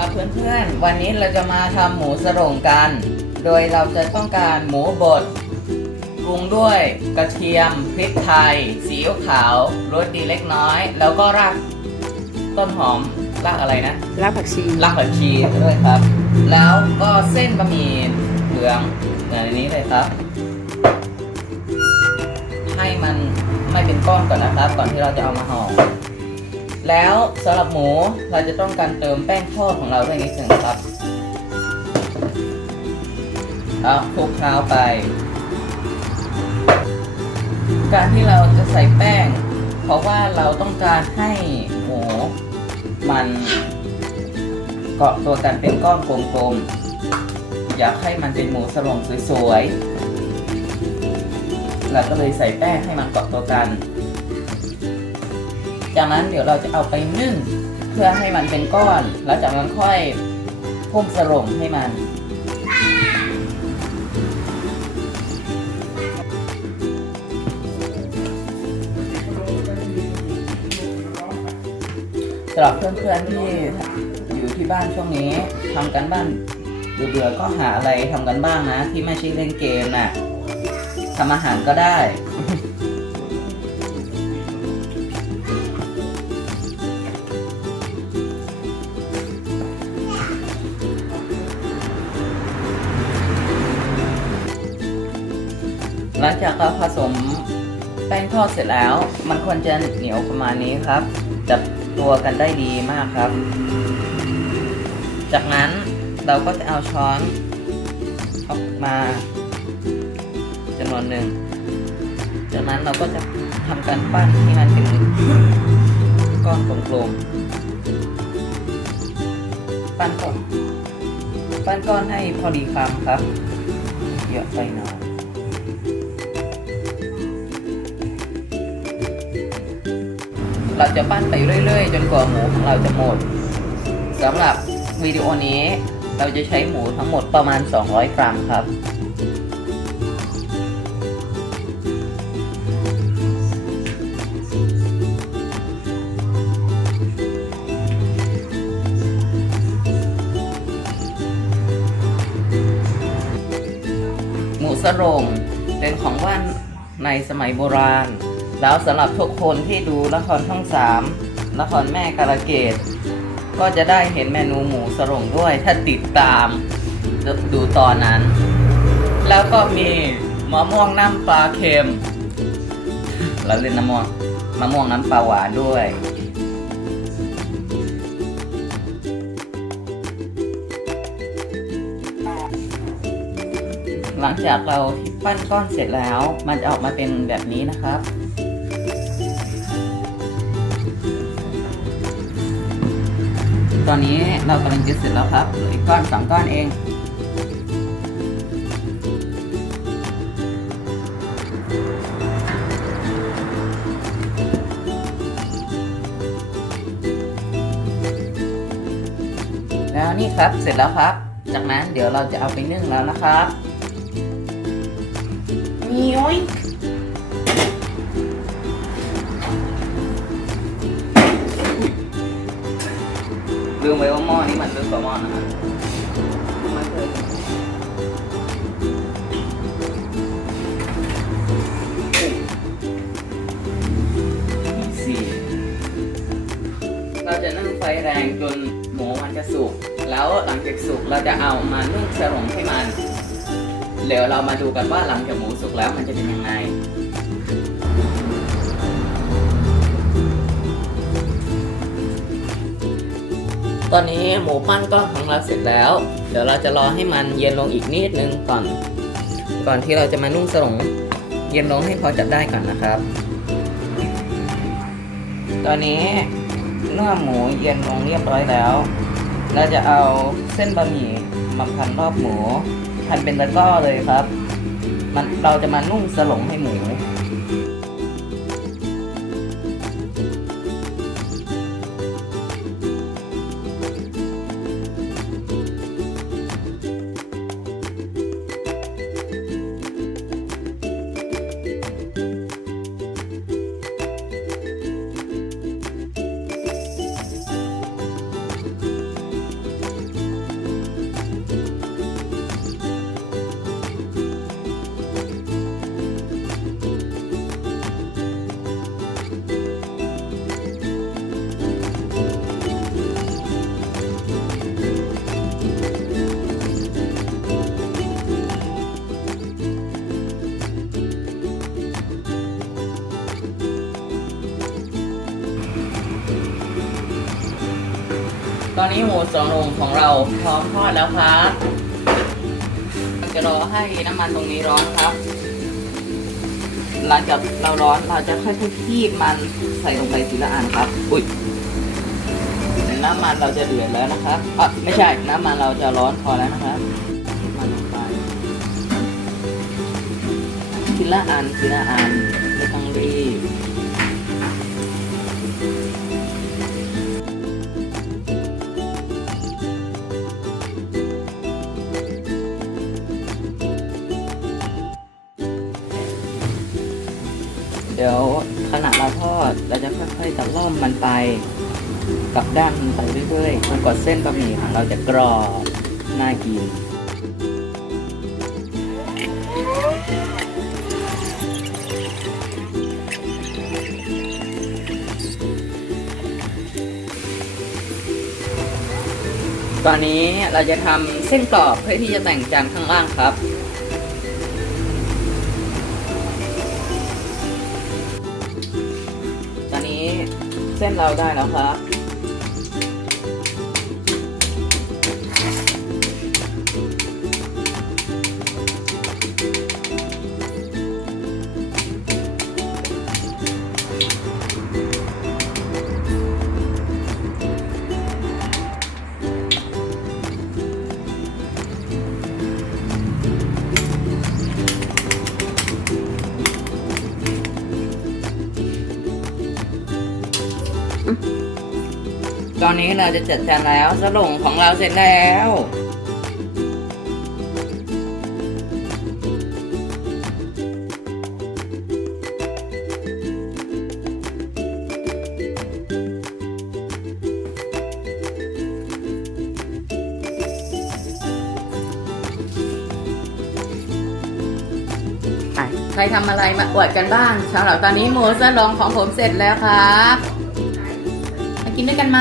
ครับเพื่อนๆ วันนี้เราจะมาทำหมูสโรงกัน โดยเราจะต้องการหมูบดปรุงด้วยกระเทียม พริกไทยซีอิ๊วขาวรสดีเล็กน้อย แล้วก็รากต้นหอมรากอะไรนะรากผักชีรากผักชีด้วยครับ แล้วก็เส้นบะหมี่เหลืองเหมือนอันนี้เลยครับ ให้มันไม่เป็นก้อนก่อนนะครับ ก่อนที่เราจะเอามาห่อ แล้วสำหรับหมูเราจะต้องการเติมแป้งทอดของเราด้วยนิดหนึ่งครับเอาคลุกเคล้าไป การที่เราจะใส่แป้ง เพราะว่าเราต้องการให้หมูมันเกาะตัวกันเป็นก้อนกลมๆ อยากให้มันเป็นหมูสลงสวยๆ เราก็เลยใส่แป้งให้มันเกาะตัวกัน จากนั้นเดี๋ยวเราจะเอาไปนึ่งเพื่อให้มันเป็นก้อน แล้วจากนั้นค่อยพุ่มสลงให้มัน สำหรับเพื่อนๆที่อยู่ที่บ้านช่วงนี้ทำกันบ้านเบื่อๆก็หาอะไรทำกันบ้างนะ ที่ไม่ใช่เล่นเกมน่ะทำอาหารก็ได้ หลังจากเราผสมแป้งทอดเสร็จแล้ว มันควรจะเหนียวประมาณนี้ครับ จับตัวกันได้ดีมากครับ จากนั้นเราก็จะเอาช้อนออกมาจำนวนหนึ่ง จากนั้นเราก็จะทำการปั้นให้มันเป็นก้อนกลมๆ ปั้นก้อน ปั้นก้อนให้พอดีคำครับ เยอะไปหน่อย เราจะปั้นไปเรื่อยๆ จนกว่าหมูของเราจะหมดสำหรับวิดีโอนี้เราจะใช้หมูทั้งหมดประมาณ 200 กรัมครับหมูสโรงเป็นของว่านในสมัยโบราณ แล้วสำหรับทุกคนที่ดูละครช่องสามละครแม่การะเกดก็จะได้เห็นเมนูหมูสรงด้วยถ้าติดตามดูตอนนั้น แล้วก็มีมะม่วงน้ำปลาเค็มเราเล่นน้ำม่วงมะม่วงน้ำปลาหวานด้วยหลังจากเราปั้นก้อนเสร็จแล้ว มันจะออกมาเป็นแบบนี้นะครับ ตอนนี้เรากำลังจะเสร็จแล้วครับเหลืออีกก้อนสองก้อนเองแล้วนี่ครับเสร็จแล้วครับ จากนั้นเดี๋ยวเราจะเอาไปนึ่งแล้วนะครับมีโอ้ย ลืมไปว่าหม้อนี้มันลึกกว่าหม้อนะครับมันเราจะนึ่งไฟแรงจนหมูมันจะสุก แล้วหลังจากสุกเราจะเอามานึ่งสลงให้มัน เดี๋ยวเรามาดูกันว่าหลังจากหมูสุกแล้วมันจะเป็นยังไง ตอนนี้หมูปั้นก้อนของเราเสร็จแล้ว เดี๋ยวเราจะรอให้มันเย็นลงอีกนิดนึงก่อน ก่อนที่เราจะมานุ่งสลงเย็นลงให้พอจับได้ก่อนนะครับ ตอนนี้เนื้อหมูเย็นลงเรียบร้อยแล้ว เราจะเอาเส้นบะหมี่มาพันรอบหมูพันเป็นตะกร้อเลยครับ มันเราจะมานุ่งสลงให้หมู ตอนนี้หมูสองโรงของเราพร้อมทอดแล้วครับจะรอให้น้ำมันตรงนี้ร้อนครับ หลังจากเราร้อนเราจะค่อยๆคีบมันใส่ลงไปทีละอันครับ อุ้ยน้ำมันเราจะเดือดแล้วนะครับอะไม่ใช่ น้ำมันเราจะร้อนพอแล้วนะครับคีบมันลงไปทีละอันทีละอันไม่ต้องรีบ ดี๋ยวขณะเราทอดเราจะค่อยๆตะล่อมมันไปกลับด้านมันไปเรื่อยๆจนกว่าเส้นบะหมี่ของเราจะกรอบน่ากินตอนนี้เราจะทำเส้นกรอบเพื่อที่จะแต่งจานข้างล่างครับ เส้นเราได้แล้วครับ นนี้เราจะจัดจานแล้วสลงของเราเสร็จแล้วอะใครทำอะไรมาอวดกันบ้างสำหรับตอนนี้หมูสลงของผมเสร็จแล้วครับมากินด้วยกันไหม